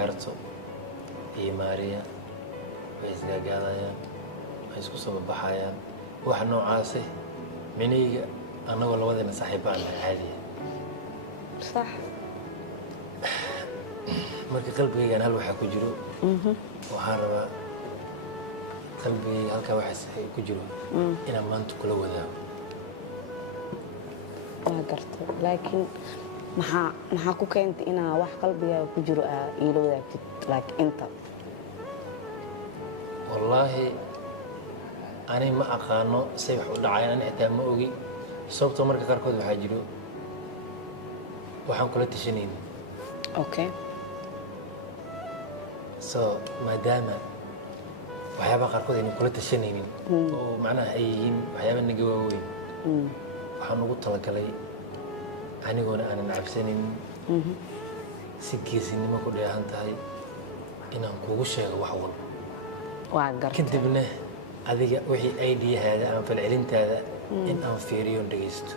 kaarto iyo maariya way isgaagaadayaan way isku soo baxayaan wax noocaasi minayga annagoo labadana saaxiibaan caadiya صح marka qalbigaygan hal waxa ku jiro waxaan rabaa qalbigayga halkaa waxa ku jiro inaan maanta kula wadaago ما قرت لكن maxaa ku keentay inaa wax qalbigaaga ku jiro ila wadaagtid laakiin inta wallaahi ani ma aqaano say wax u dhacayaan ani xitaa ma ogi sababtoo marka qaarkood waxaa jiro waxaan kula tashanayna okay so maadaama waxyaabaha qaarkood aynan kula tashanaynin oo macnaha ay yihiin waxyaaba naga waaweyn waxaan ugu talagalay anigoona aanan cabsanaynin si geesinimo ku dheehan tahay inaan kugu sheego wax walba waa gartay kadibna adiga wixii aidiyahaada ama falcelintaada in aan fiiriyo dhagaysto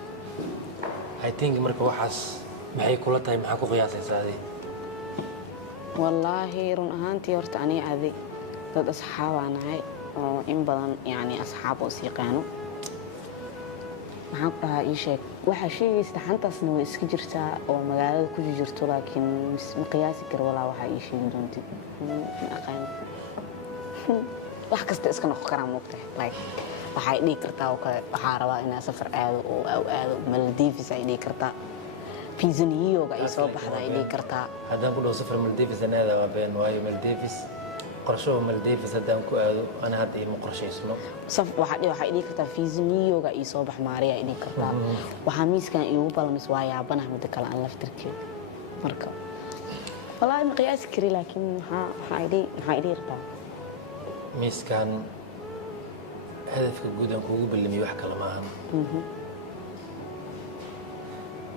I think marka waxaas maxay kula tahay maxaa ku qiyaasaysaa adiga wallaahi run ahaantii horta aniga adi dad asxaabaan ahay oo in badan yani asxaab oo is yaqaano maxaan ku dhahaa ii sheeg waxaa sheegaysa xantaasna way iska jirtaa oo magaalada ku jirto laakiin ma qiyaasi karo walaa waxaa ii sheegi doontid ma aqaan wax kasta iska noqon karaa moogtahay like waxay dhihi kartaa oo kale waxaa rabaa inaa safar aado oo aado Maldives ay dhihi kartaa Pisaniyooga ay soo baxda ay dhihi kartaa haddaan ku dhaho safar Maldives anaada waa been waayo Maldives qorshaha Maldives haddaan ku aado ana hadda ima qorshaysno waxay dhihi kartaa Pisaniyooga ay soo bax Maariya ay dhihi kartaa waxaa miiskan iigu balmis waa yaabanaha mid kale aan laftirkeeda marka wallaahi ma qiyaasi kari laakiin maxaa dhihi kartaa miiskan hadafka guud aan kuugu ballamiyey wax kale maahan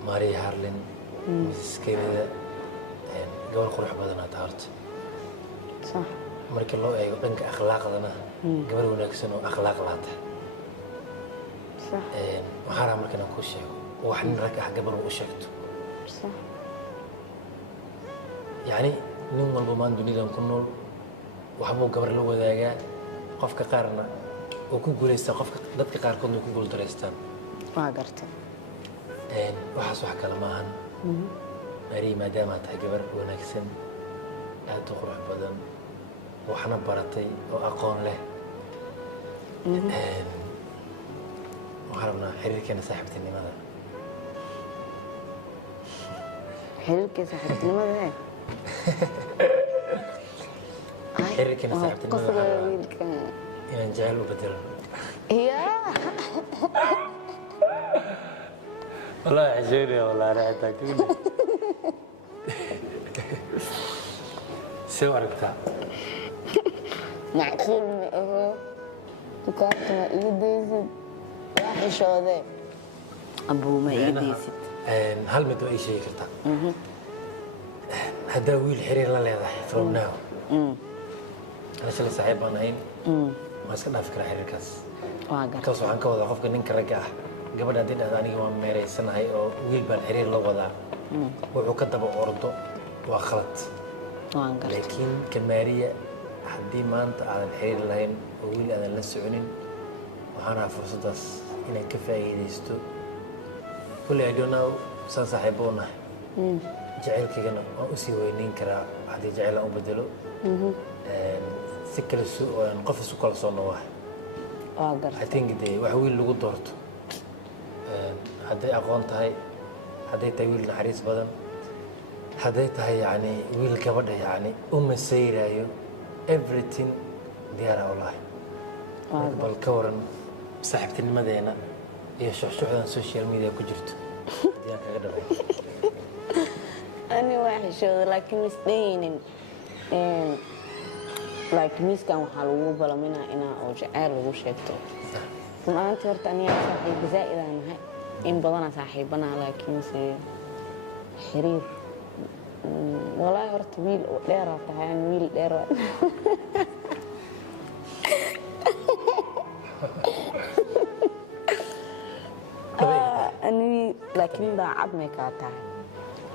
Maria Harlin Mrs. Keneda gabar qurux badanaad horta صح markii loo eego dhanka akhlaaqdana gabar wanaagsan oo akhlaaq laata صح waxaan rabaa markaan ku sheego wax nin rag ah gabar u sheegto صح yani nin walba maan dunidan ku nool waxbuu gabar la wadaagaa qofka qaarna oo ku guulaysta qofka dadka qaarkoodna ku guuldareystaan waa gartay waxaas wax kale maahan Maria maadaama tahay gabar wanaagsan aad u qurux badan waxna baratay oo aqoon leh waxaan rabnaa xiriirkeena saaxiibtinimada xiriirkeena saaxiibtinimada inaan jecel u bedelo والله عجيني والله أنا أتاكد سوى ركبتها معقول تكاتما إيديسد واحد شوذي أبو ما إيديسد هل مدو أي شيء كرتا هدا ويل حرير لا ليضح from now أنا شلي صاحب أنا هين ما أسكنا فكرة حرير كاس كاس وحن كوضا خوفك نين كرقاه gabadha hadii dhahdo aniga waan meereysanahay oo wiil baan xiriir la wadaa wuxuu ka daba ordo waa khalad laakiin Maria haddii maanta aadan xiriir lahayn oo wiil aadan la soconin waxaan rabaa fursadaas inaan ka faa'iidaysto kulli I don't know saan saaxiiboona jacaylkaygana waan usii weynayn karaa haddii jacayl aan u bedelo si kale qof isu kalsoonna wahay I think wax wiil lagu doorto hadday aqoon tahay hadday tahay wiil naxariis badan hadday tahay yani wiil gabadha yani u masayraayo everything diyaara u lahay bal ka waran saaxiibtinimadeena iyo shuxshuxdan social media ku jirto diyaar kaga dhalay ani waa xishooda laakiin misdaynin like miiskan waxaa lagu balaminaa inaa oo jacayl lagu sheegto maanta horta aniga saaxiib zaa'id aan ahay in badan saaxiibana laakiinse xiriir walahi horta wiil dheer tahay wiil dheer ani laakiin daacad ma ka tahay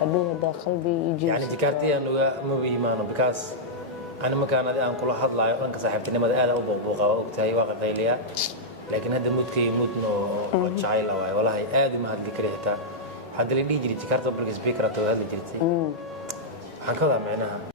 hadhow haddaa qalbi iyo يعني جكارتي أنا ما بيمانه بكاس أنا مكان أنا كل واحد لا يقول كصاحبتي ما هذا أبو بوقا وقتها واقع قيليا لكن هذا موت كي موت نو وشايل أو ولا هي هذا ما هذا كريهتا هذا اللي يجري جكارتا بلقي سبيكر تو هذا جريتي عن كذا معناها